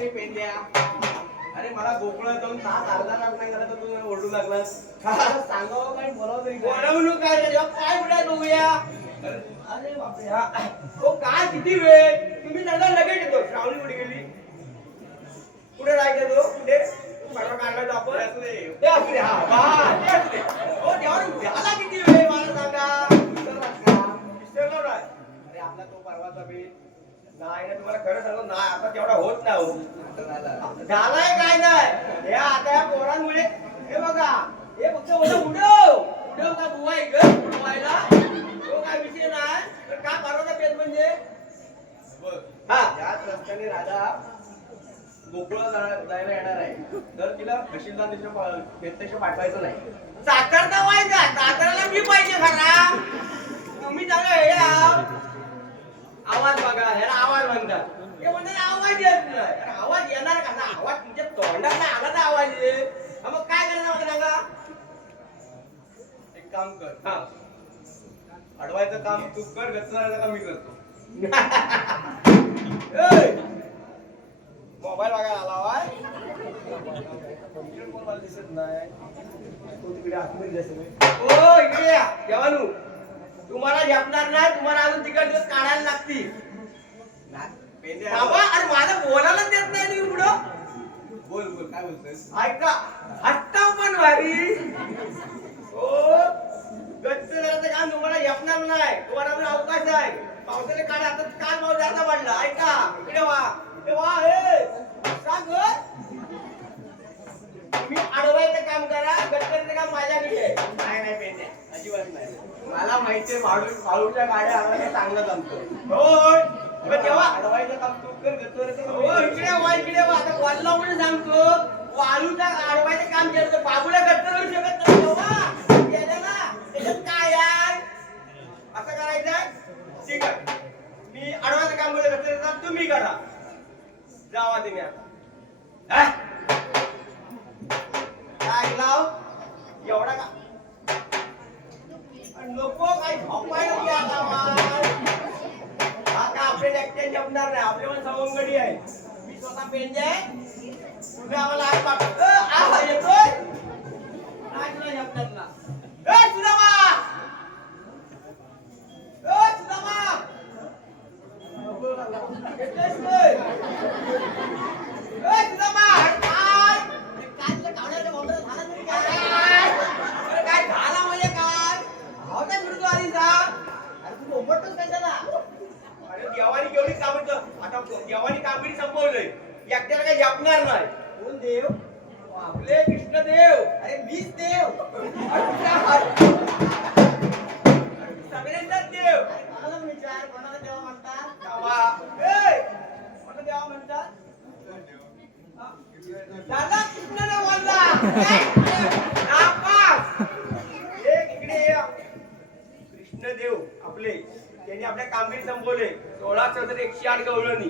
रे पेंड्या? अरे मला गोकुळात जाऊन तास अर्धा तास नाही झाला तर तू ओरडू लागलास. सांगावं काय बोलावं तरी बोलावणूक काय रे? काय कुठे बघूया? अरे बापरे हा. हो काय किती वेळ? तुम्ही त्यांना लगेच येतो. श्रावणी कुठे गेली? कुठे राहायचं तो? कुठे? परवा काढला आपण. ते असले हा बा ते असले. हो देवाने झाला किती वेळ मला सांगा. विसरलो नाही. अरे आपला तो परवाचा बेल नाही ना तुम्हाला खरं सांगू नाही आता तेवढा होत नाही हो. झालाय काय नाही हे आता या पोरांमुळे हे बघा हे फक्त उडव उडव का बुवा आहे ग बुवायला तो काय विषय नाही तर का परवाचा बेल म्हणजे हा याच रस्त्याने राधा गोकुळला जायला येणार आहे तर तिला तहसीलदार प्रत्यक्ष पाठवायचं नाही. सातारचा व्हायचा साताराला मी पाहिजे खरा तुम्ही जागा हे आवाज बघा ह्याला आवाज म्हणतात हे म्हणतात आवाज येत नाही आवाज येणार कसा आवाज तुमच्या तोंडात नाही आला तर आवाज येईल मग काय करणार मला सांगा. एक काम कर हा अडवायचं काम तू कर गचरायचं काम मी करतो. मोबाईल बघायला आला वाय मला दिसत नाही तो तिकडे आतमध्ये दिसत ओ इकडे या देवानू तुम्हाला झेपणार नाही तुम्हाला अजून तिकडे दिवस काढायला लागतील. बाबा अरे माझं बोलायला देत नाही तुम्ही पुढं बोल बोल काय बोलतोस ऐका हट्टा पण भारी हो गच्च झालं काम तुम्हाला झेपणार नाही तुम्हाला अजून अवकाश आहे पावसाने काढा आता काल पाऊस जास्त पडला ऐका इकडे वा हे सांग मी अडवायचं काम करा गच्चीचं काम माझ्याकडे आहे. नाही पेंड्या अजिबात नाही मला माहितीये माळूच्या गाड्या आणायला चांगलं जमतो. होय मग तेव्हा अडवायचं काम तू कर गचरायचं काम हो इकडे वा आता बोलला म्हणून सांगतो वाळूचा अडवायचं काम केलं तर बाबूला गच्चर होऊ शकत नाही तेव्हा केलं ना त्याच्यात काय आहे असं करायचं ठीक आहे मी अडवायचं काम केलं गच्चर तुम्ही करा जावा तुम्ही आता काय लाव एवढा का नको काय झोपाय नको आता हा का आपले एकटे जमणार नाही आपले पण सवंगडी आहे मी स्वतः पेंजे आहे तुम्ही आम्हाला आज पाठवतो येतोय आज नाही जमणार ना सुदामा सुदामा येतोयस काय सुदामा काय काय कावड्याच्या बोंबला झाला तरी काय काय झाला म्हणजे काय आवडा सुरू आली जा अरे तू बोंबटच कशाला अरे देवानी केवढी कामं आता देवानी कामगिरी संपवलंय एकट्याला काही जपणार नाही कोण देव आपले कृष्णदेव अरे मीच देव सगळ्यांचाच देव कोणाला विचार कोणाला देव म्हणतात कोणाला देवा म्हणतात दादा कृष्णदेव बोलला इकडे कृष्णदेव आपले त्यांनी आपल्या कामगिरी संपवले 16,108 गवळणी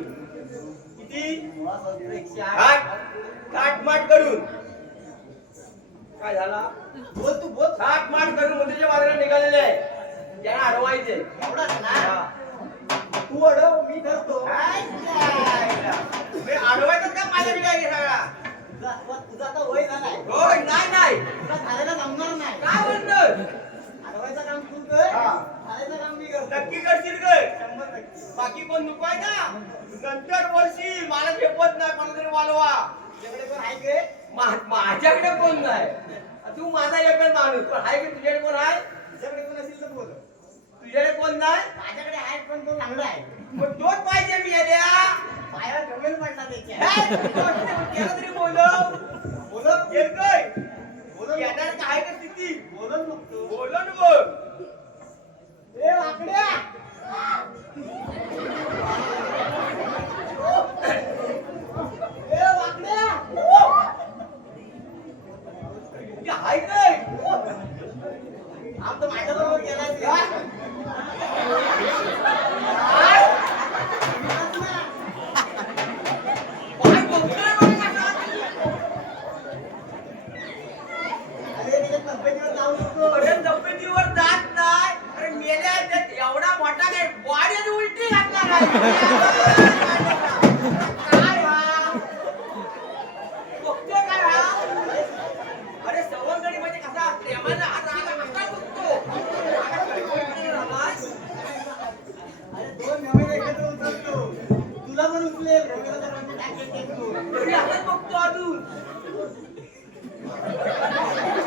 किती 16,108 काटमाट करून काय झाला बोल तू बोल काटमाट करून मंदिराच्या बाजूला निघालेले आहे त्यांना अडवायचे एवढाच ना तू अडव मी धरतो अडवायचं का माझ्या बिगाई सगळा तुझा तर वय झालाय होय नाही तुला झालेला जमणार नाही काय म्हणतोय अडवायचं काम तू कर झालेलं काम मी करतो नक्की करशील काय 100% बाकी कोण नको आहे ना नंतर बोलशील मला झेपत नाही कोणातरी वालवा तुझ्याकडे कोण आहे का माझ्याकडे कोण नाही तू माझा एकच माणूस पण आहे की तुझ्याकडे कोण आहे तुझ्याकडे कोण असेल तर बोल तुझ्याकडे कोण नाही माझ्याकडे आहे पण तो चांगला आहे मग तोच पाहिजे मी येड्या पायाला जमेल पडला त्याच्या केलं तरी बोलत येईल काय बोलत येणार काय का स्थिती बोलत नको बोलत बोल ए वाकड्या ए वाकड्या हाय काय आमचं माझ्याबरोबर गेलाय तब्येतीवर जात नाही अरे मेल्या एवढा मोठा काय बॉडी उलटी घातला काय तरी आपण बघतो अजून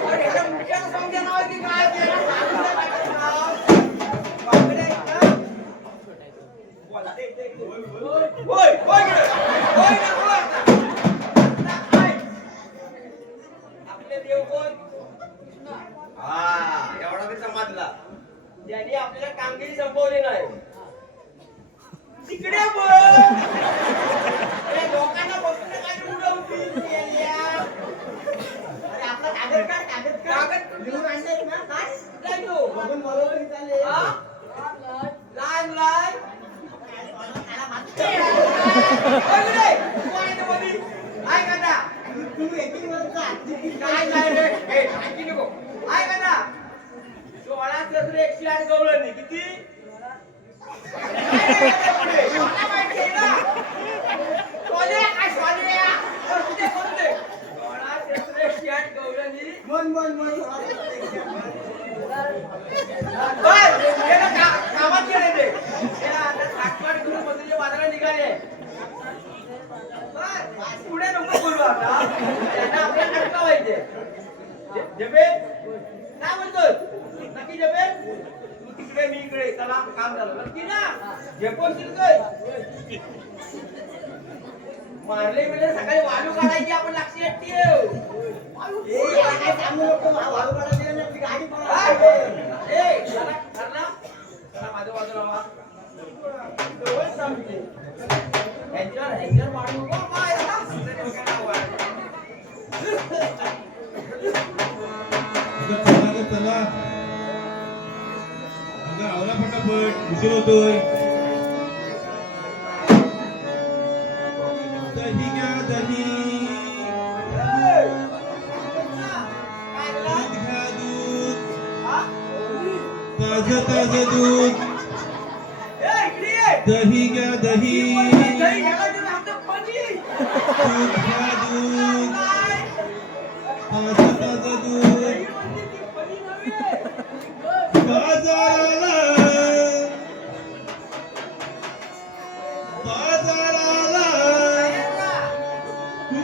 अरे ह्याला मुख्याचं समजा नाव आहे की काय त्याला सांगितलं पाहिजे नाव. बापरे, हा? बोला, ते. होय गे. होय ना, होय आता. आता काय? आपले देव कोण? हा, एवढा मी समजला. ज्यांनी आपल्याला कामगिरी संपवली नाही. तिकडे बघ. अरे लोकांना बघून काय उडवतील गेल्या. अरे आपला कागद लिहून आणलंय ना काय? काय तो? बघून बरोबर चालले. हा? लाईन. काय करता? तुम्ही एकीन काय नाही रे. ए, आणखी नको. काय करता? 16 सहस्र 108 गवळणी किती? मला माहिती आहे ना. सोन्या काय सोन्या? कोणते? 16 सहस्र 108 गवळणी. कामात गेले ते. आता थाटमाट करून मजुरीच्या बाजारात निघाले. पुढे नको बोलू आता. त्यांना आपल्याला अडकावायचे. जबे काय म्हणतोस? नक्की जबे? तू तिकडे मी इकडे. चला काम झालं. नक्की ना? झेपवशील काय? मारले म्हणजे सकाळी वाळू काढायची आपण लक्षात ठेव. काय सांगू नको. वाळू काढायची ना ती गाडी पळवायची. ए चला ठरला. चला माझ्या बाजूला वा. दोन सांगते. ह्यांच्यावर वाढू नको. काय चला अगं आवरा फटाफट उशीर होतोय. दही घ्या दही. दूध घ्या दूध. ताजं दूध. दही घ्या दही. दूध घ्या दूध. ताजं दूध. बाजाराला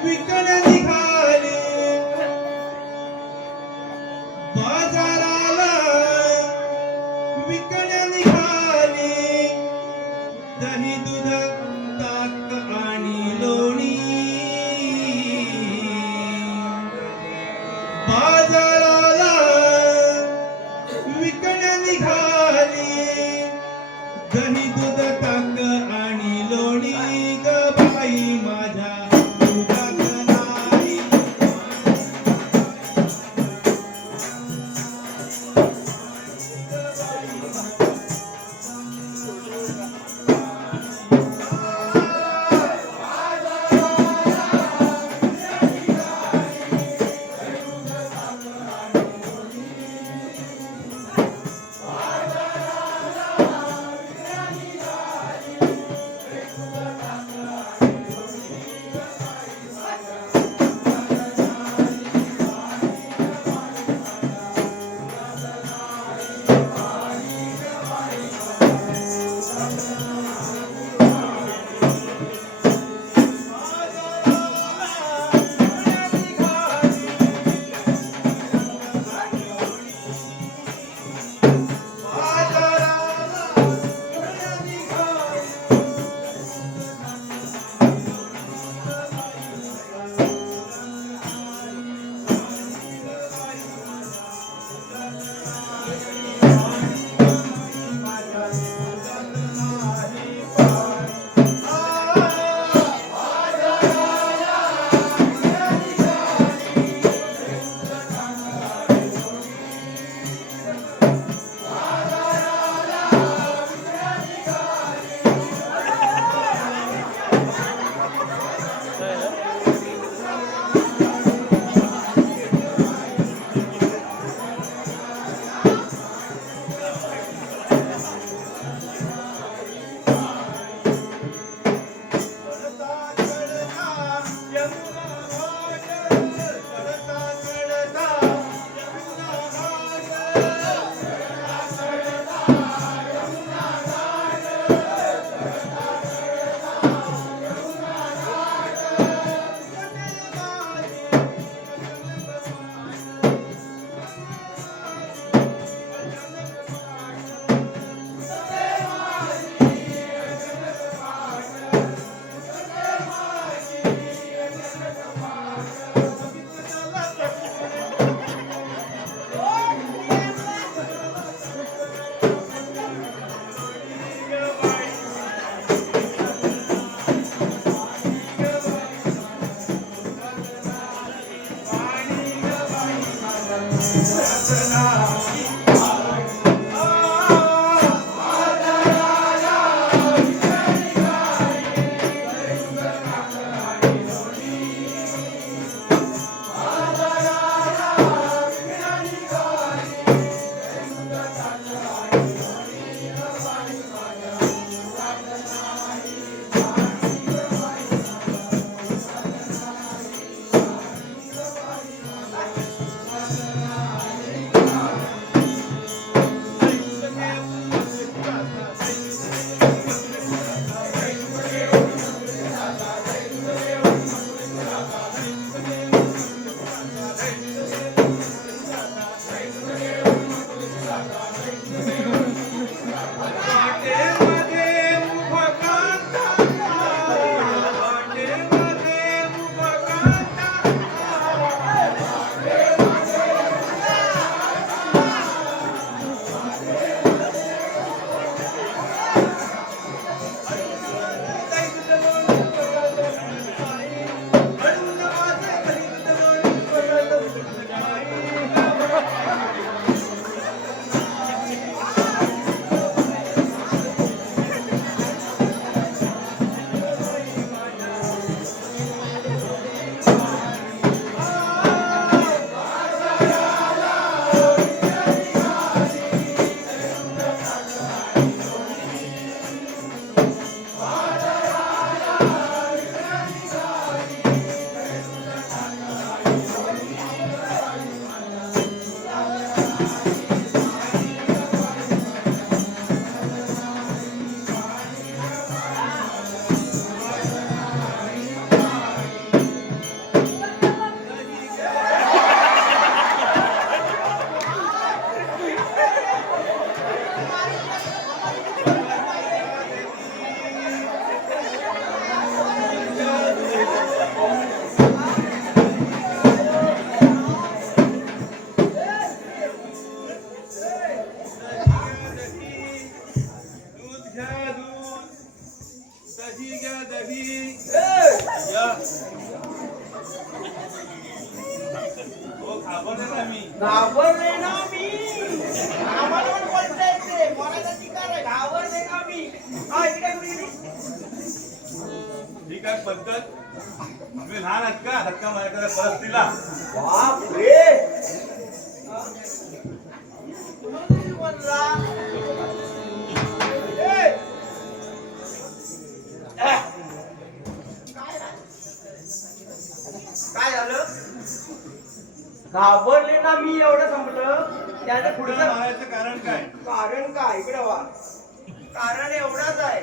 विकण्या निघाले. बाजाराला विकण्या निघाले. दही दूध ताक आणि लोणी. बाजाराला विकण्या निघाली. दही दूध ताक आणि लोणी. ग बाई माझ्या दुधात नाही. दही घ्या दही ए! या हो खाबर ना मी घाबरले ना मी. आम्हाला पण बोलता येते. बोलायचा अधिकार आहे. घाबरले ना मी. हा, इकडे कुठे गेली? ही काय पद्धत तुम्ही लहान आहात का धक्का मारायचा परस्त्रीला बापरे. तुम्हाला कोणी बोलला? ए! काय झालं? घाबरले ना मी एवढं संपलं. त्याचं पुढे पुढचं मारायचं कारण काय कारण काय? इकडे वा. कारण एवढाच आहे.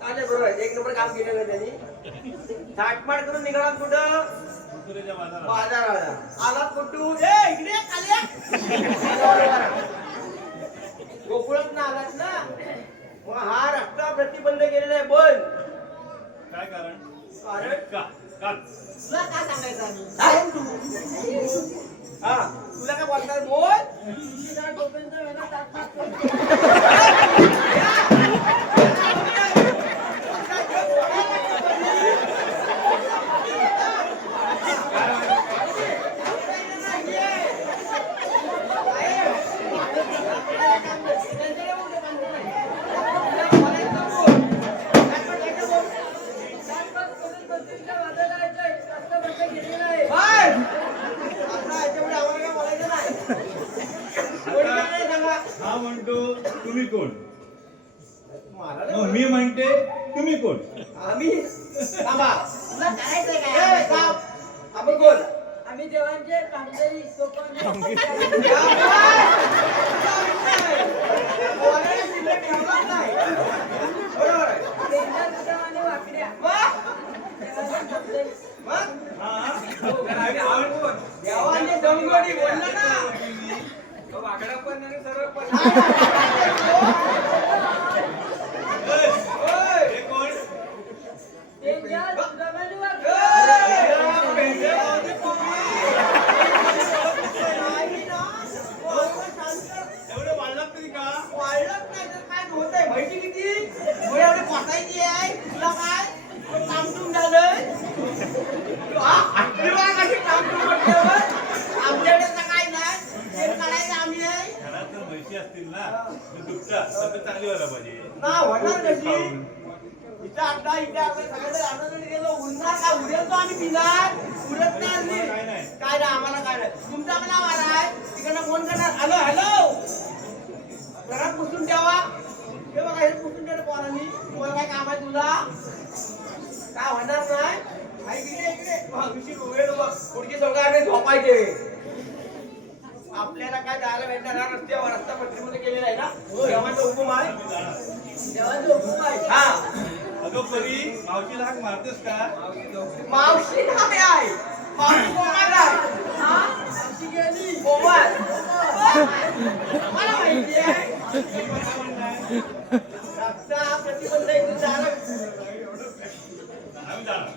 चालेल, बरोबर आहे. एक नंबर काम केलेलं आहे त्यांनी. थाटमाट करून निघाला कुठं? कुत्र्याच्या बाजारात बाजाराला. आला कुठून? ए, इकडे ये, खाली ये. गोकुळात ना आलात ना. मग हा रस्ता प्रतिबंध केलेला आहे. बंद. काय कारण कारण का का तुला काय सांगायचं आम्ही हा, तुला काय बोलतात? बोल. हा म्हणतो तुम्ही कोण मी म्हणते तुम्ही कोण आम्ही थांबा. तुला करायचंय ए, काय थांब. आपण कोण? आम्ही देवांचे कामगिरी सोपवणे बोलायला शिल्लक ठेवलाच नाही. बरोबर आहे. वाकड्या मग? हा देवाने दमगोडी बोलला ना. वाकडा पण आणि सरळ पण. ओय. हे कोण एवढे वाढलात तरी का वाढलंच नाही तर काय होतंय? माहिती किती? मुळे एवढी पोटायची आहे. तुला काय? कामटून झालंय. हा, आठवी वेळा कशी कामटून म्हटल्यावर? आमच्याकडे तर काय नाही. ते काढायचं आम्ही आहे. घरात जर म्हशी असतील ना तर दुपटा तब्येत चांगली व्हायला पाहिजे ना होणार कशी? खाऊन. इथं आता इथे आपण सगळ्यांना रानामध्ये गेलो. उन्हात का उडेल तो आम्ही पिणार? उडत नाही आम्ही. काय नाही. काय नाही, आम्हाला काय नाही. तुमचा पण आवाज आहे. तिकडनं फोन करणार. हॅलो हॅलो, घरात पुसून ठेवा. हे बघा, हे पुसून ठेवलं पोरांनी. तुम्हाला काय काम आहे तुला? काय होणार नाही. आई इकडे इकडे विषय वेळ बघ. पुढची सगळं झोपायचे. आपल्याला काय जायला भेटणार? हा रस्त्यावर रस्ता पत्रीमध्ये केलेला आहे ना. देवाचा हुकूम आहे. देवाचा हुकूम आहे. हा, अगं परी मावशीला हाक मारतेस का मावशी नाही आहे. मावशी कोमल आहे. हा, मावशी गेली. कोमल. मला माहिती आहे. रस्ता प्रतिबंध आहे. तू जाणार. आम्ही जाणार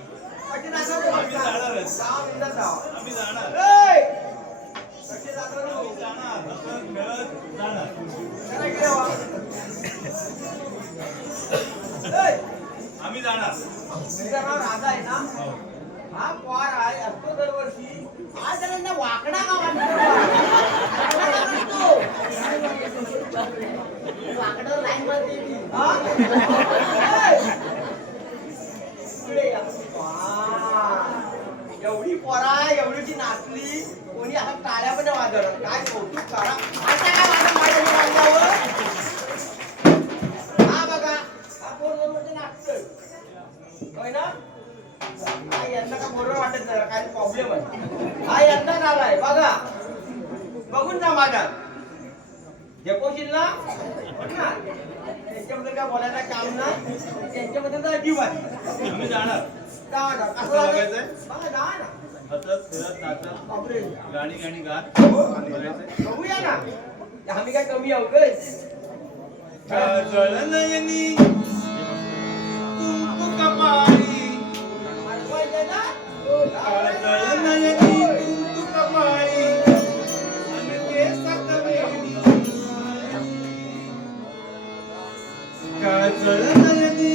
कशी जाणार? आम्ही जाणारच. जावा, बिनधास्त जावा. आम्ही जाणार ए! कशी जाणार आम्ही तू? जाणार हसत खेळत जाणार जरा इकडे वा. ए! आम्ही जाणार तुझं नाव राधा आहे ना? हो. हा पोर आहे, असतो दरवर्षी. आज त्यांना वाकडा का वाटतो? वाकडं लाईन मध्ये हा? ए! इकडे या. वा. एवढी पोरा एवढीची नाचली. कोणी आता टाळ्या पण वाजवलं. काय कौतुक करा. आता काय वाजवलं माझ्या वाजल्यावर? हा बघा, हा पोर बरोबर नाचतोय. होय ना? हा यांना का बरोबर वाटत नाही, काय प्रॉब्लेम आहे. हा यांना झालाय बघा. बघून जा माझ्या. झेपवशील ना? बघ ना. त्यांच्याबद्दल काय बोलायला काम नाही. त्यांच्याबद्दल तर अजिबात. आम्ही जाणार जा ना. कसं कसं बघायचंय? बघा, जा ना. हसत खेळत नाचत बापरे. गाणी गाणी गात हो. बघायचंय बघूया ना. आम्ही काय कमी आहोत काय? काजळ नयनी कुंकू कपाळी मारवायचं ना? काजळ नयनी कुंकू कपाळी आणि केसात वेणी काजळ नयनी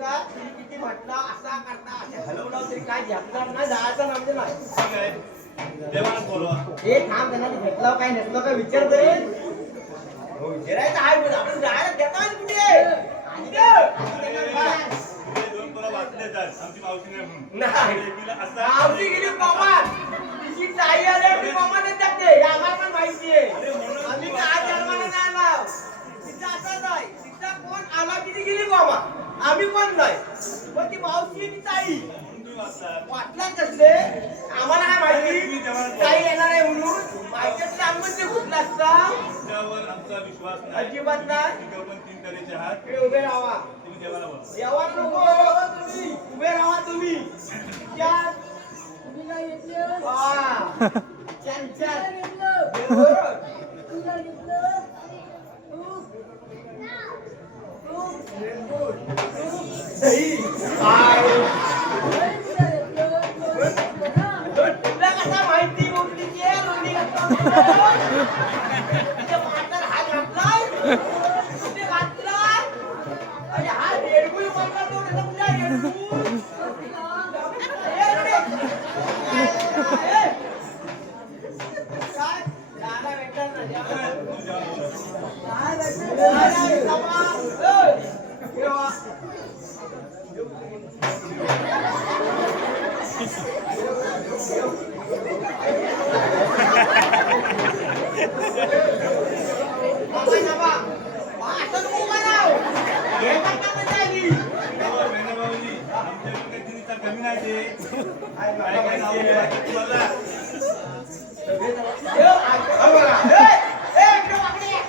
का तुम्ही किती म्हटलं असा करता अशा हलवलं तरी काय घेतणार नाही जायचं म्हणजे नाही ठीक आहे देवाला बोलवा हे थांब त्यांना घेतलं काय नसलं काय विचारतोय हो विचारायचं आहे पण आपण जायला देतात कुठे आणि हे दोन पोरं वाचले जात आमची मावशी नाही म्हणून नाही लेकीला असा आवडी गेली कॉमन तिची ताई आली ती कॉमनच जाते हे आम्हाला पण माहिती आहे आम्ही काय जन्माला नाही आलो तिचं असं नाही तिचा कोण आला किती गेली कॉमन आम्ही पण नाही पण ती मावशी ती ताई म्हणून तुम्ही वाचलात वाटला कसले आम्हाला काय माहिती ताई येणार आहे म्हणून माहिती आम्ही ते घुसला असता तुमच्यावर आमचा विश्वास नाही अजिबात नाही तिघं पण 3 तऱ्हेचे आहात इकडे उभे राहा तुम्ही देवाला बोलवा यावर नको तुम्ही उभे राहा तुम्ही चार हा. चार चार दही. आय. तुला कसा माहिती मोठीची आहे? लोणी घातला. तुझ्या पाटात हात घातलाय? कुठे घातलाय? अरे हा रेडगुळ मारला तो रे समजा रेडगुळ. ए, रे. काय? दादा भेटणार ना, जेवण. तुम्ही देवाला बोलवा दादा, सभा. ए, जेवा. बाबा, बाबा. असं नको म्हणावं. हे करता मजा आली. भाऊजी आमच्याकडे काही तिन्हीचा कमी नाही ते काय काय नाव ठेवायचं तुम्हाला ए, ऐका बघा. ए, ए, इकडे वाकडे ये.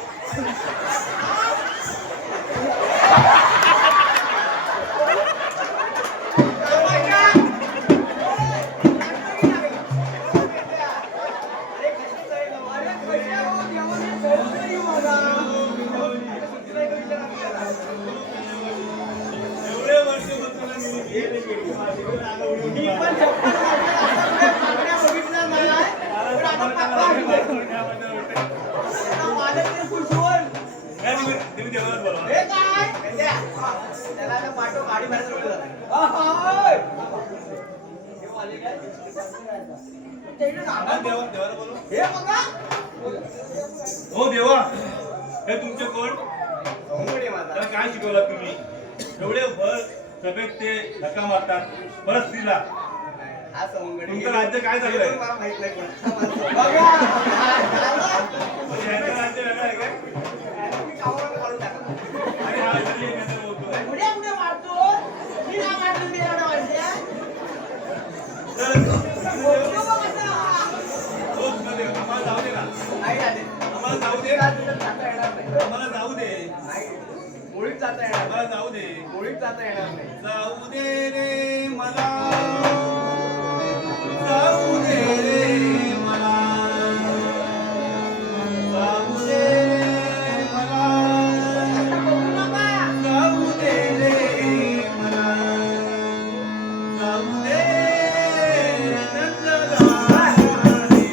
एवढे वर्ष बसून मी गेले गेली माझी वेळ आलं उडून मी गेला. पण चप्पल घातल्या, पाकड्या बघितल्या नाही. पण आता पाकळा घातल्या. माझ्या तरी खुश होईल. तुम्ही देवाला बोलवा हे काय? त्याला आता पाठव गाडी बाहेर सोडलं. अहोय. हे वाले काय? ते इकडे सांगा. देवाला बोलवा हे बघा. हो देवा हे तुमचे कोण सवंगडी माझा. त्याला काय शिकवलं तुम्ही एवढे भर सभेत ते धक्का मारतात परत स्त्रीला हा सवंगडी. तुमचं राज्य काय झालंय? हे पण मला माहित नाही कोण. बघा. म्हणजे यांचं राज्य वेगळं आहे काय मी कामाला काढून टाकलं. आणि हा इकडे नेता बोलतोय पुढे पुढे मारतो. मी नाही मारलं, मी एवढं मारते. तर बोलतो बघ असा. हो तुला दे आम्हाला जाऊ दे ना नाही झाले. आम्हाला जाऊ दे आज तुला जाता येणार नाही. आम्हाला जाऊ दे नाही. मुळीच जाता येणार आम्हाला नाही. जाऊ दे मुळीच जाता येणार नाही. जाऊ दे रे मला जाऊ दे रे मला जाऊ दे रे मला आता बघू नका. जाऊ दे रे मला जाऊ दे नंदलाला रे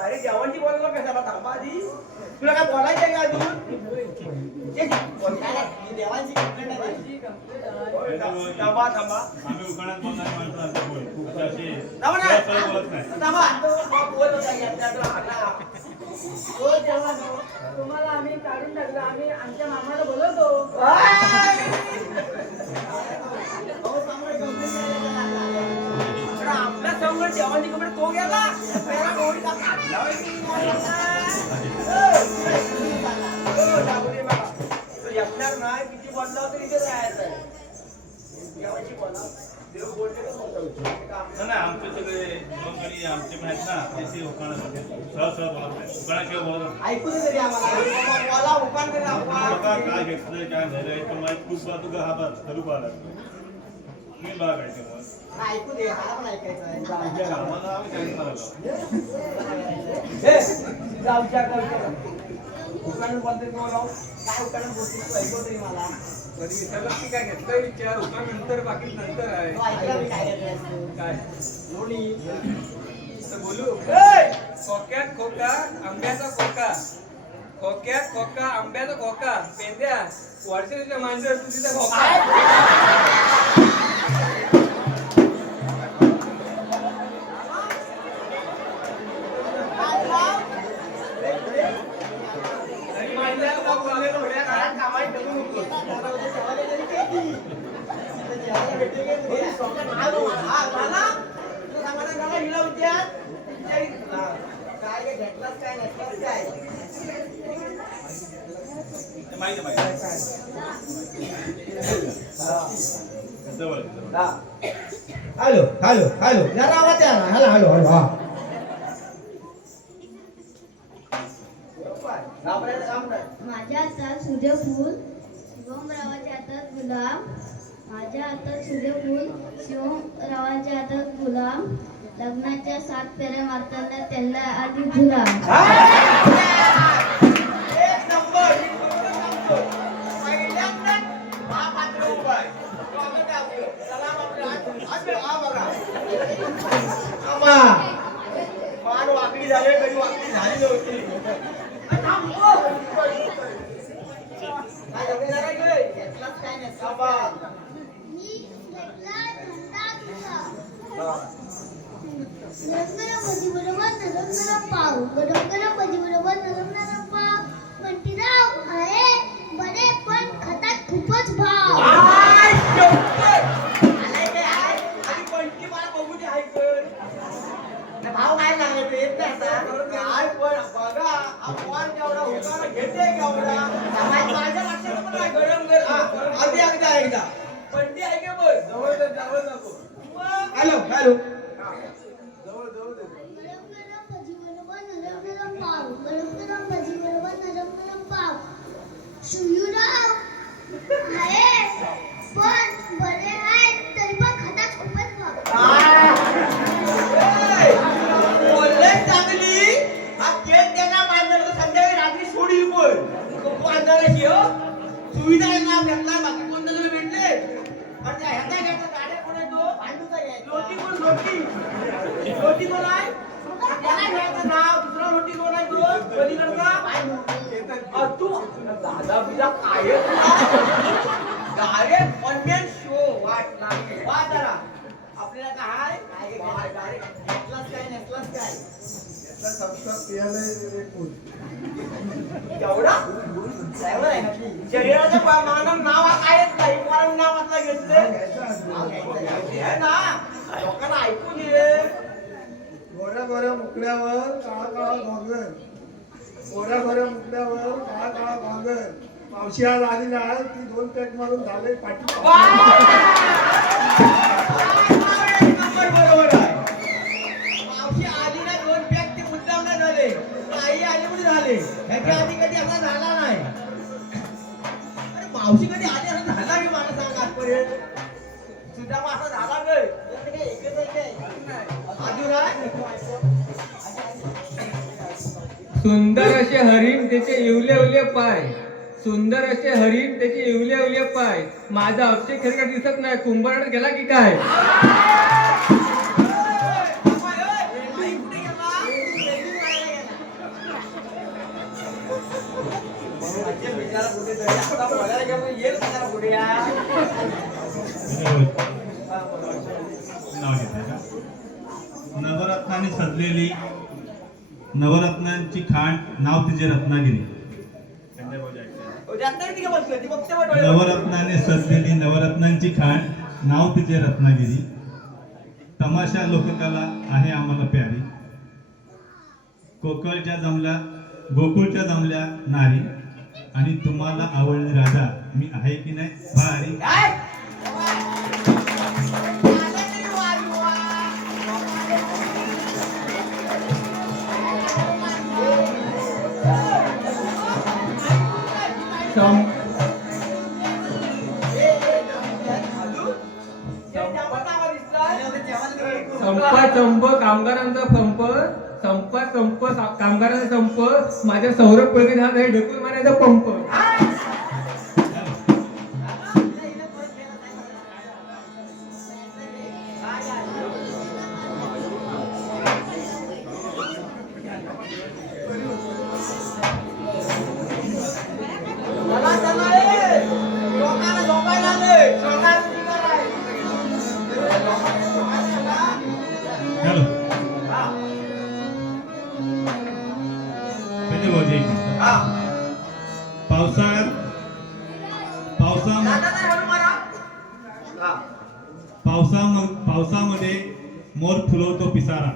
डायरेक्ट जेवणची बोलायला कशाला थांबा आधी तुला काय बोलायचंय का अजून ही देवांची कंप्लेंट आहे. थांबा थांबा आम्ही उखाण्यात बोलणारी माणसं आमच्या बोल खूप अशी थांबा ना. सहज बोलत नाही. थांबा बोल होता की आपल्याला हाका. हो जवानो, तुम्हाला आम्ही काढून टाकलं. आम्ही आमच्या मामाला बोलवतो. अहो, सम्राट कंप्लेंट करायला लागला. पण आपल्या समोर जेवणची कपडे तो गेला त्याला गोळीचा काढला होय की दाबुली बाबा. तो येणार नाही किती बोलला तरी इथे राहायचं आहे. जेवणची बोला देव बोलते का बोलतो नाही, नाही, आमचे सगळे आणि आमचे पण आहेत ना त्याची उखाणा सहज सहज बोलत नाही. उखाणाशिवाय बोलत नाही. ऐकू दे तरी आम्हाला. मला उपान करे बघा आपण काय घेतलंय काय झालंय तर माझी खूप बाजू का हा बाज करू पाहिला मी बघा काय ते मग ऐकू दे, मला पण ऐकायचं आहे. आमच्या गावाला आम्ही काही सांगतो जाऊच्या उपान बोलते तो राव काय उकाडून बोलतोस तू, ऐकव तरी मला. तरी त्याला मी काय घेतलं विचार होता नंतर बाकी नंतर आहे तू ऐकला मी काय घेतलंस तू. काय लोणी. तर बोलू ए! खोक्यात खोका आंब्याचा खोका खोक्यात खोका आंब्याचा खोका पेंद्या वर्षाच्या माणसं तू तिचा खोका तरी मांडल्याला खोका घरात कामाला ठेवू नको. जेवायला तरी किती? तिथं जेवायला भेटेल का तुला? काय काय घेतलास काय नसलास काय? माहिती माहिती जवळ हॅलो हॅलो हॅलो जरा आवाज द्या ना. हॅलो हॅलो हॅलो हा माझ्या हातात सूर्यफूल शिवमरावाच्या हातात गुलाब माझ्या हातात सूर्यफूल शिवमरावाच्या हातात गुलाब लग्नाच्या 7 फेऱ्या मारताना त्यांना आधी झुला एक नंबर पहिल्यांदाच हा पात्र उभा आहे. स्वागत आहे आपलं. चला आपलं हा बघा आम्हा मान वाकडी झाली कधी वाकडी झाली नव्हती. काय घेतलं रे गं? घेतलास काय नसलास काय? मी घेतला थंडा तुला गरम गरम भजी बरोबर नरम नरम पाव गरम गरम भजी बरोबर नरम नरम पाव बंटीराव आहे बरे पण खातात खूपच भाव आय, शंकर! आलाय काय आहे? आधी पंटी मला बघू दे आहे कर. त्या भाव काय लागले ते येत नाही आता. काय पण बघा अपमान केवढा होता घेते केवढा माझ्या लक्षात पण नाही. गरम गरम आधी एकदा पंटी आहे का बघ जवळ नको हॅलो हॅलो गरम गरम भजी बरोबर नरम नरम पाव गरम गरम भजी बरोबर नरम नरम पाव शिवराव आहे पण बरे आहेत तरी पण खातात खूपच भाव बोलले चांगली हा केक त्यांना बांधणार तर संध्याकाळी रात्री सोडील पण बांधणाराची हो सुविधा आहे ना भेटला बाकी कोणतं तुला भेटले पण त्या ह्याचा घ्यायचा गाड्या कोण आहे तो भांडूचा घ्यायचा. लोटी कोण लोटी लोटी कोण आहे त्याला घ्यायचं नाव दुसरा लोटी कोण आहे तो पलीकडचा तू दादा बिदा काय डायरेक्ट ऑनलाईन शो वाट लागली वा जरा आपल्याला काय काय काय डायरेक्ट घेतलास काय नसलास काय? एवढा ड्रायव्हर आहे ना ती. शरीराचं मानव नाव कायच नाही कारण नाव आता घेतले नाव घ्यायचं. हे ना लोकांना ऐकून ये गोऱ्या गोऱ्या मुकड्यावर काळा काळा घोंगर गोऱ्या गोऱ्या मुकड्यावर काळा काळा घोंगर मावशी आज आलेली आहे ती 2 पॅक मारून झाले पाठी नंबर बरोबर आहे मावशी आली ना 2 पॅक ते मुद्दाम नाही झाले आई आली म्हणून झाले ह्याच्या आधी कधी असा झाला नाही अरे मावशी कधी आली असं झाला मी मला सांग आजपर्यंत सुद्धा असा झाला गय तुला काय एकच आहे काय? अजून आहे सुंदर असे हरिण त्याचे इवले इवले पाय सुंदर असे हरिण त्याचे इवले इवले पाय माझा अक्षय खेळका दिसत नाही कुंभारात गेला की काय कुठे गेला जरा कुठेतरी आता बोलायला घेऊन येईल का जरा पुढे या नाव घेतलं का? नवरत्नाने सजलेली नवरत्नांची खाण नाव तिचे रत्नागिरी. रत्नागिरी का बसली होती फक्त मग डोळे नवरत्नाने सजलेली नवरत्नांची खाण नाव तिचे रत्नागिरी. तमाशा लोककला आहे आम्हाला प्यारी. गोकुळच्या जमल्या नारी आणि तुम्हाला आवडली राधा मी आहे की नाही भारी. काय? सं- संप कामगारांचा संप कामगारांचा संप माझ्या सौरभ पळगे हा काही ढकलून मारायचा पंप. चला चला लोकांना झोपायला आले लोकांना हॅलो त्याचे भाऊजी एक मिनिट. पावसाळ्यात पावसामध्ये मोर फुलवतो पिसारा.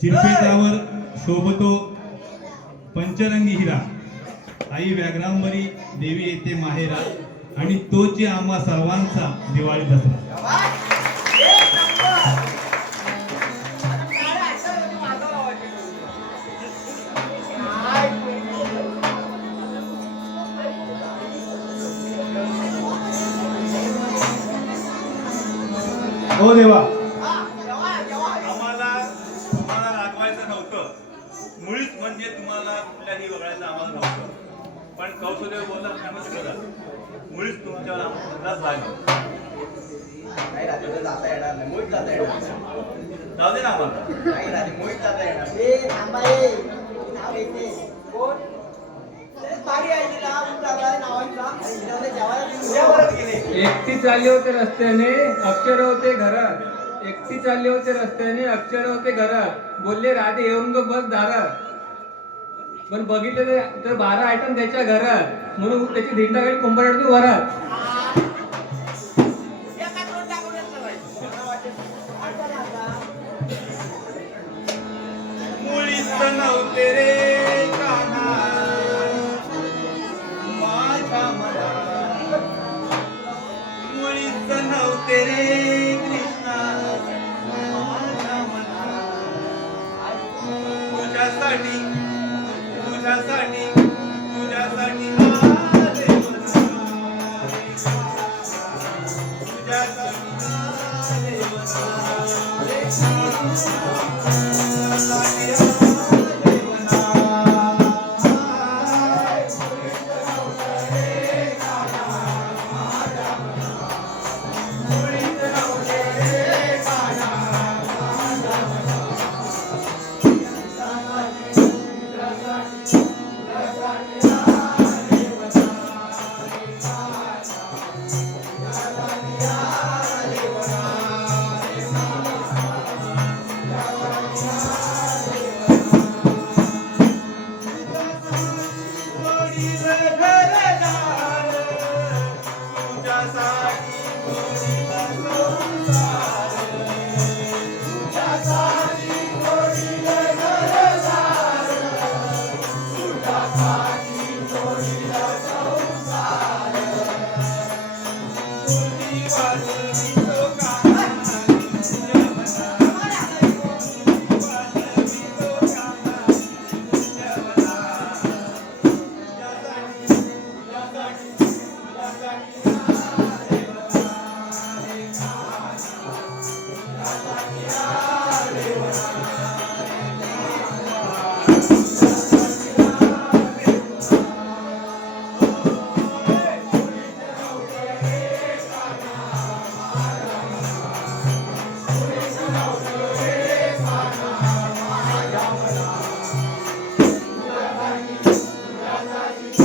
शिरपेटावर शोभतो पंचरंगी हिरा. आई व्याघ्रांबरी देवी येते माहेरा आणि तोची आम्हा सर्वांचा दिवाळी दसरा. हो देवा आम्हाला रागवायचं नव्हतं. मुळीच म्हणजे तुम्हाला कुठल्याही वगळायचं आम्हाला नव्हतं. पण कौशल्य बोलला मुळीच तुमच्यावर आमचा लागला. नाही रात्री जाता येणार नाही मुळीच जाता येणार नाही. जाऊ दे ना आम्हाला. नाही रात्री मुळीच जाता येणार ए थांबा ए नाव येते कोण बारी आहे तिला नावांचा जेवायला तुझ्यावरच गेले एकटी चालली होते रस्त्याने अक्षर होते घरात. एकटी चालली होते रस्त्याने अक्षर होते घरात. बोलले राधे येऊन ग बस दारात. पण बघितलं तर 12 आयटम त्याच्या घरात म्हणून त्याची धिंडागाडी कुंभारडी वरात. मुळीच नव्हते रे काना माझ्या मनात. मुळीच नव्हते रे कृष्णा माझ्या मनात. तुझ्यासाठी तुझ्यासाठी तुझ्यासाठी आले तुझ्यासाठी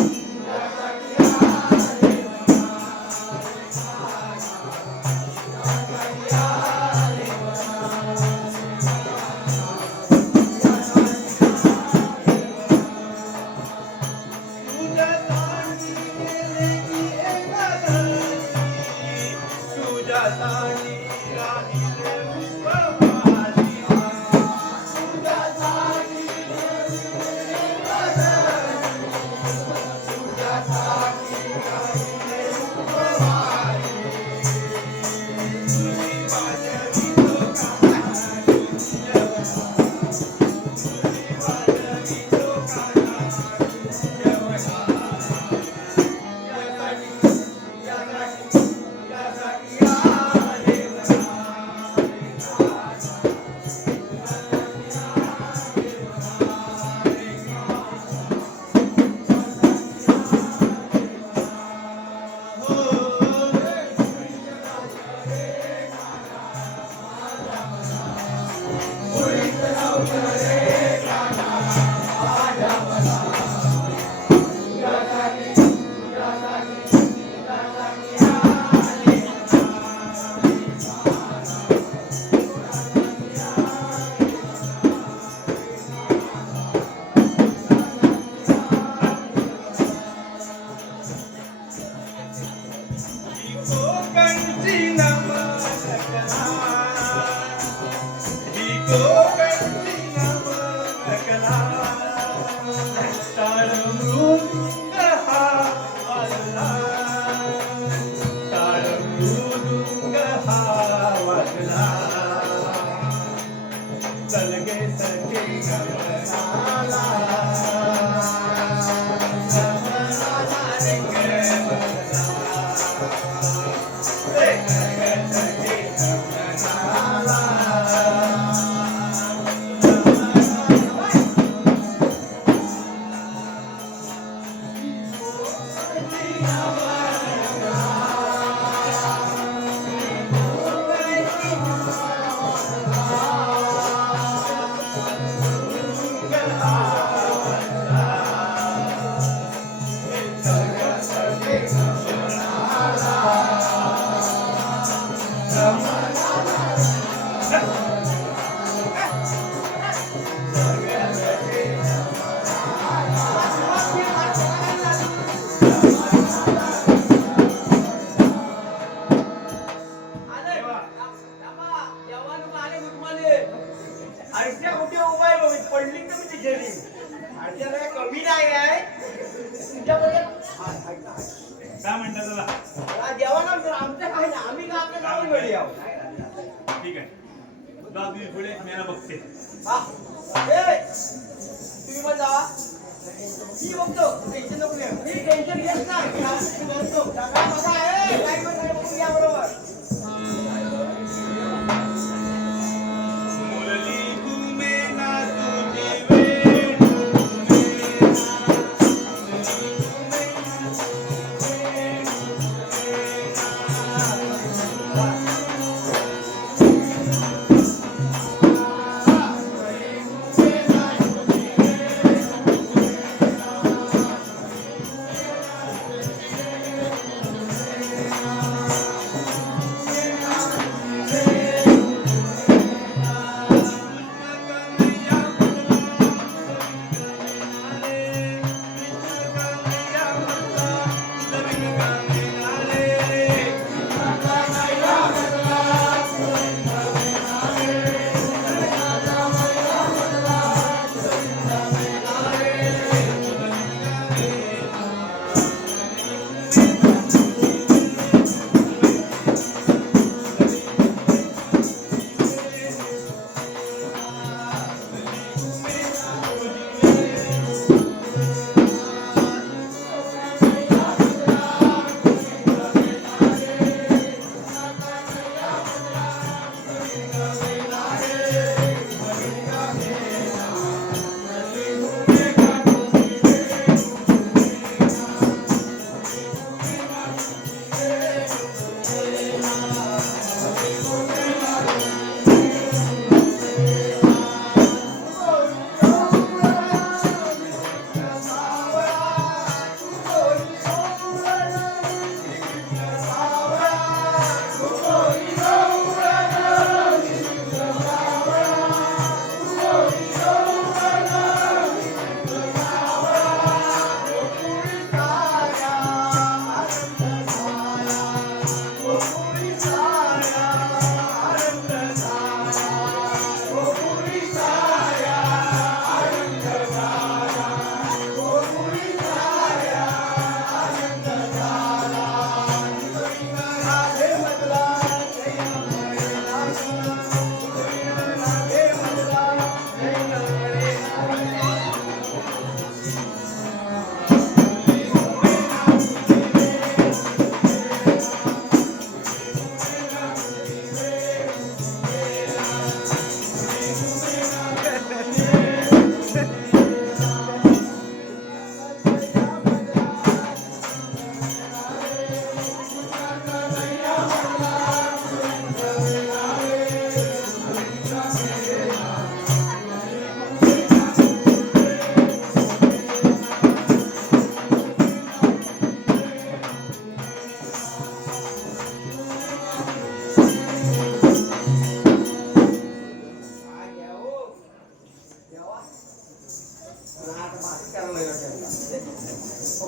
आले. थांबा. जेव्हा लोक आले गुरुमाले. आरत्या कुठे उभा आहे बघ, पडली तर मी तिथे आरत्याला काय कमी नाही आहे तुमच्यामध्ये काय म्हणतात त्याला? देवाना तर आमचं काय ना आम्ही का आपल्या जाऊन मिळी आहोत ठीक आहे जा तुम्ही पुढे मी याला बघते. हा. ए, तुम्ही पण जावा. मी बघतो टेन्शन नको घेऊ. मी टेन्शन घेत नाही. मी बघतो. सगळा बघा आहे. काय पण काय बघून घ्या बरोबर. मुरली घुमे ना तुझी वेणू घुमे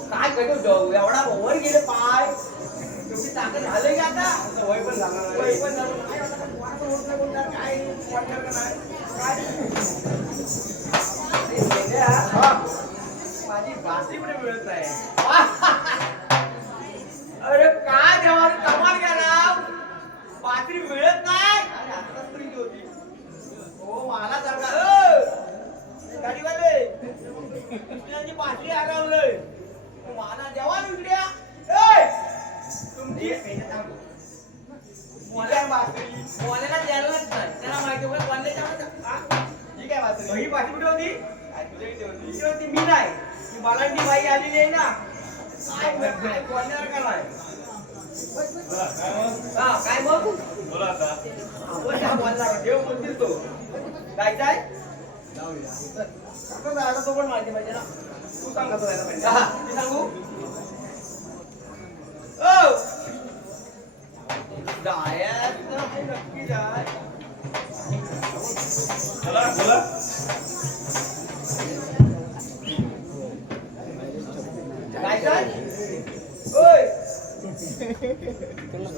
काय करू एवढा वर गेले पाय तुमची ताकद झालं की आता वय पण झालं वय पण झालं काय आता कोणाचं होत नाही बोलणार काय वाटणार का नाही काय माझी भाषी पण मिळत नाही अरे काय देवाने कमाल केला बातरी मिळत नाही अरे आता तरी होती हो मला सारखा काय तुझ्या इथे होती? इथे होती मी नाही. ती बालांडी बाई आलेली आहे ना. काय बोलणार का नाही? बोला, काय मग? हा, काय मग? बोला आता. आपण काय बोलणार? देव म्हणतील तो. जायचंय? कसं जायला तो पण माहिती पाहिजे ना. तू सांग कसं जायला पाहिजे. हा, मी सांगू? ओ! जायचं आहे, नक्की जाय. बोला, बोला. जायचंय? ओय!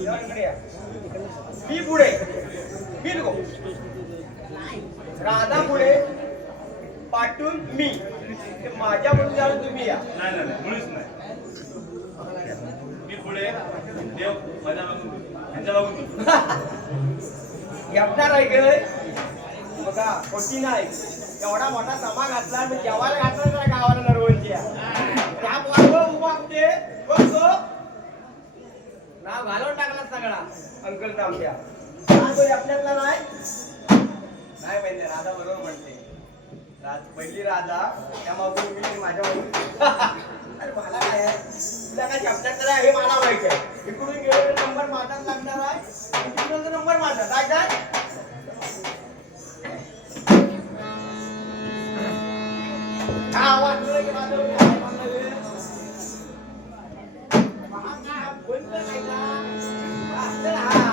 इकडे या. मी पुढे. मी नको. राधा पुढे. पाठून मी. ते माझ्या मुद्द्यावर तुम्ही या. नाही नाही नाही, मुळीच नाही. मी पुढे, देव माझ्या मागून, त्यांच्या मागून. घेणार आहे गे बघा खोटी नाही एवढा मोठा सभा घातला मी जेवायला घातला ना गावाला नरवणच्या त्या बरोबर उभा कुठे बघतो नाव घालवून टाकला सगळा अंकलचा आमच्या आपल्यातला नाही पाहिजे राधा बरोबर म्हणते पहिली राधा त्या मागून मी माझ्या मागून अरे मला काय आहे तुला काय शब्दात हे मला माहित आहे इकडून गेलेला नंबर माझाच लागणार आहे तिकडून नंबर माझा काय काय हा वाटलं की माझं काय म्हणलं महागा बोलतो नाही का वाटलं हा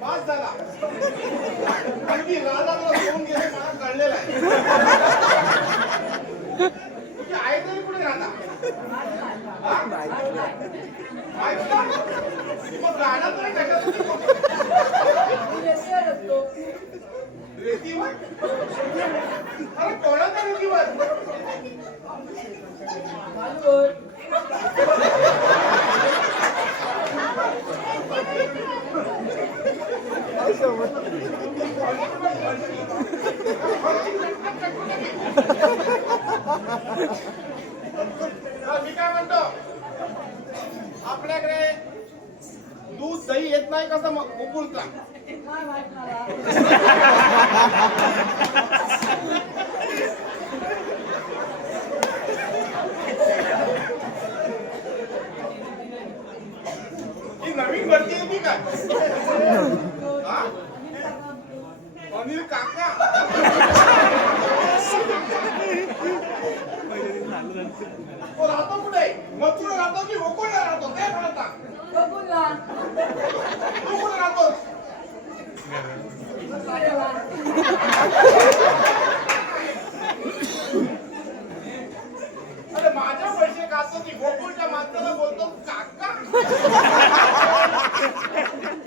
पास झाला अगदी राजाला होऊन गेले मला कळलेलं आहे. तुझी आई तरी कुठे राहता? ऐकता? मग गाणं तरी कशात रेतीवर? अरे कोणाच्या रेतीवर? मी काय म्हणतो, आपल्याकडे दूध दही येत नाही कसं मग गोकुळचा? ही नवीन भरती येते काय? हा? अनिल काका तो राहतो कुठे? मथुरा राहतो की गोकुळला राहतो? ते मला सांग. तू कुठे राहतोस? अरे माझ्या पैसे खातो की गोकुळच्या माणसाला बोलतो काका?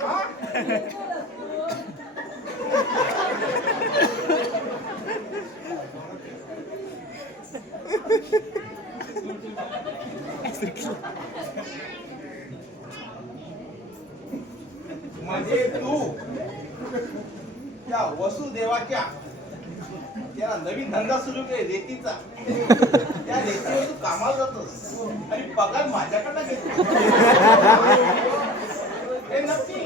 हा? म्हणजे तू त्या वसुदेवाच्या त्याला नवीन धंदा सुरू केला रेतीचा, त्या रेतीवर तू कामाला जातोस आणि पगार माझ्याकडनं घेतो. हे नक्की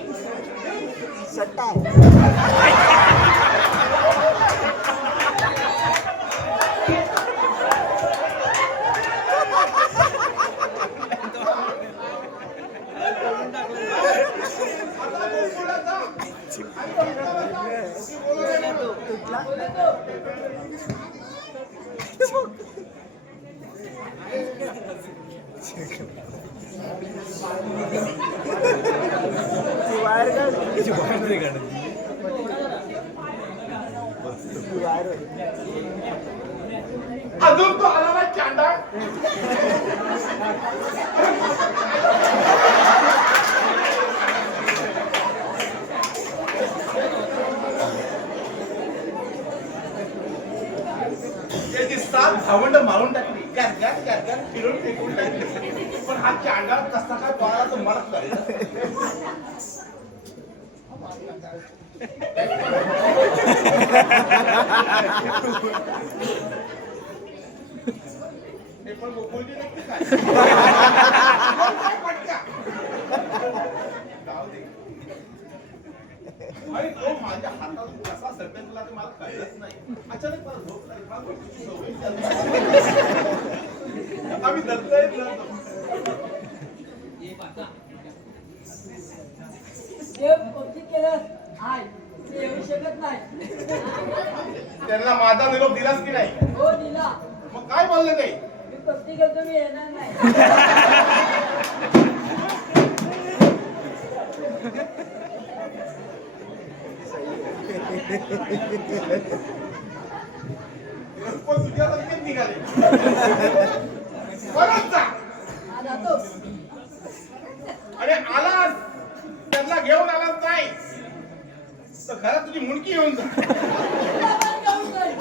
अजून तो आला ना चांडा. त्याची सात धावंड मारून टाकली, गॅस फिरून फेकून टाकली. पण हा चांडा कसा काय पळाला तो मला कळलं. हे पण गोकुळची नक्की काय? जाऊ दे. आणि तो माझ्या हातातून कसा सरकला ते मला कळलंच नाही. अचानक मला झोप लागली. मला गोकुळची सवय झाली. आम्ही दत्तच जातो. येऊ शकत नाही. त्यांना माझा निरोप दिलास की नाही? हो दिला. मग काय बोलले नाही? मी पत्ती करतो, मी येणार नाही. पण तुझ्या रस्त्यात निघाले. परत जा. हा जातो. अरे आलास, त्यांना घेऊन आलास नाही तर घरात तुझी मुंडकी घेऊन जा. तुला पण जाऊन जाईल.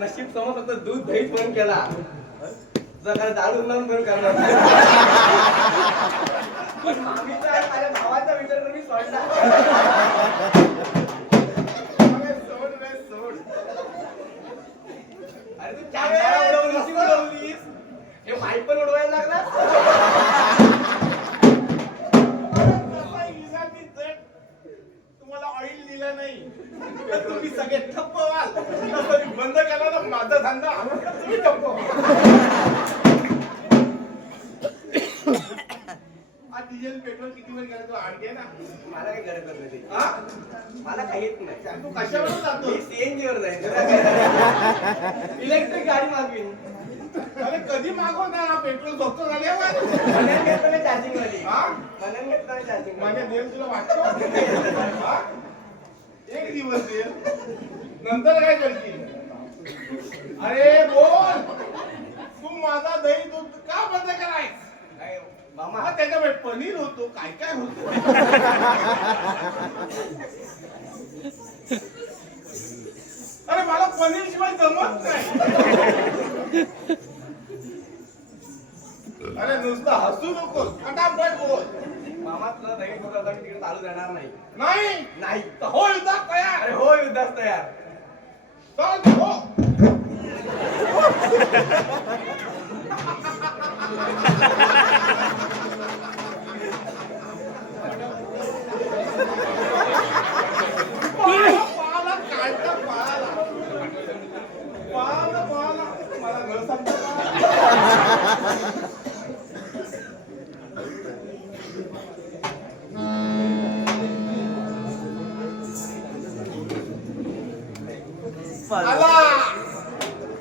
नशीब समज फक्त दूध दही बंद केला जर दारू लावून बंद करणार पण मामीचा आणि माझ्या भावाचा विचार करून मी सोडला सोड अरे तू चांगला उडवलीस हे माईक पण उडवायला लागला तुम्हाला ऑइल दिलं नाही तर तुम्ही सगळे ठप्प व्हाल तसं मी बंद केला ना माझा धंदा तुम्ही ठप्प डिझेल पेट्रोल किती वेळ गेला तो आणते ना मला काही गरज नाही हा मला काही येत नाही तू कशावर जातो मी सीएनजी वर जाईन इलेक्ट्रिक गाडी मागवीन अरे कधी मागवणार हा पेट्रोल स्वस्त झाल्यावर म्हणून घेतलं चार्जिंग वाली हा म्हणून घेतलं चार्जिंग माझ्या देव तुला वाटतो हा? एक दिवस देईल नंतर काय करशील अरे बोल तू माझा दही दूध का बंद कराय मामा मग त्याच्यामुळे पनीर होतो काय काय होतो अरे मला पनीर शिवाय जमत नाही अरे नुसतं हसू नकोस फटाफट बोल मामा तुला दही दूध आता तिकडे चालू राहणार नाही नाही नाही तर हो युद्धात तयार अरे हो युद्धास तयार चल हो पाला काढता पाला पाला पाला मला न सांगता आला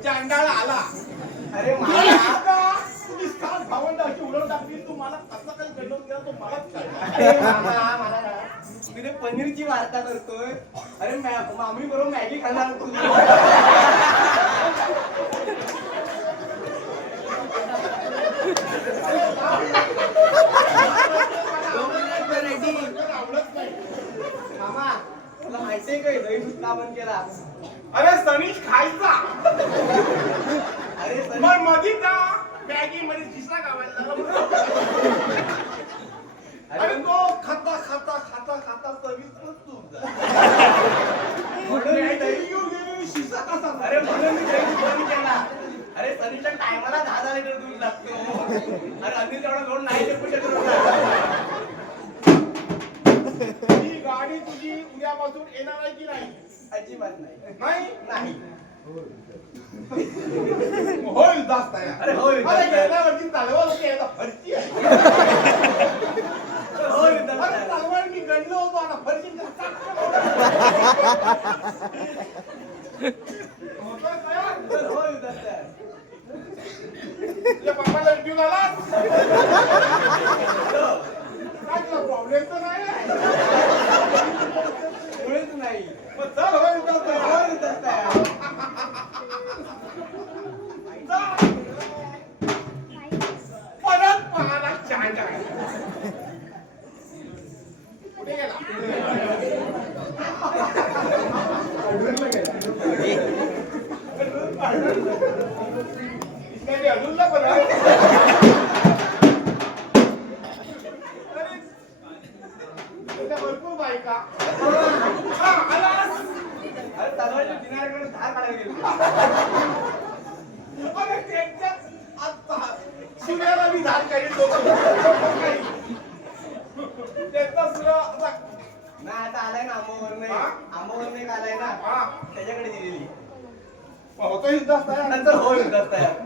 चांडाळा आला अरे तुम्ही सात भावंड अशी उडवून टाकली तू मला कसा काही गणवून गेला तो मलाच अरे मामा मला ना तिथे पनीरची वार्ता करतोय अरे मामी बरोबर मॅगी खाणार तू आवडत नाही मामा तुला माहितीये काय दही दूध का बंद केला अरे सनीश खायचा अरे सनी मग मधी का मॅगी मध्ये शिसा गावायला अरे तो खाता खाता खाता खाता सविस्तर दूध म्हणून मी मॅगी दही- घेऊन गेली शिसा कसा अरे म्हणून मी दही दूध बंद केला अरे सनीच्या टायमाला 10 लिटर दूध लागतो अरे अनिल तेवढा लोड नाही ते कुठे ही गाडी तुझी उद्यापासून येणार आहे की नाही अजिबात नाही नाही नाही होईल जास्त आहे अरे होईल अरे जास्त आहे. गेल्या वर्षी तलवार होती याला फरची आहे हो युद्धास अरे तयार. तलवार मी गणलो होतो आता फरची हो युद्धास तयार. तुझ्या पप्पाला घेऊन आला काय तुला प्रॉब्लेम तर नाही आहे? मुळीच नाही मग चल होईल जास्त आहे. हो युद्धास तयार. परत पाहाला चांगला कुठे गेला इसका अजून ना पण आहे. अरे, तुझ्या भरपूर बायका हा, आलास. अरे तलवारच्या किनाऱ्याकडे धार काढायला गेलो अरे त्यांच्याच आता सूर्याला मी धार काही त्यांचा सूर्य आता नाही आता आलाय ना आंबावर नाही हा? आंबावर नाही आलाय ना हा त्याच्याकडे दिलेली होतो युद्धात तयार नंतर हो युद्धास तयार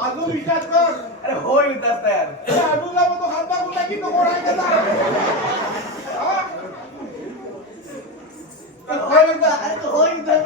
अजून विचार कर अरे हो युद्धास तयार अजूनला मग तो हात मागून टाकी तो कोण आहे त्याचा हा? हो युद्ध अरे तो हो युद्धास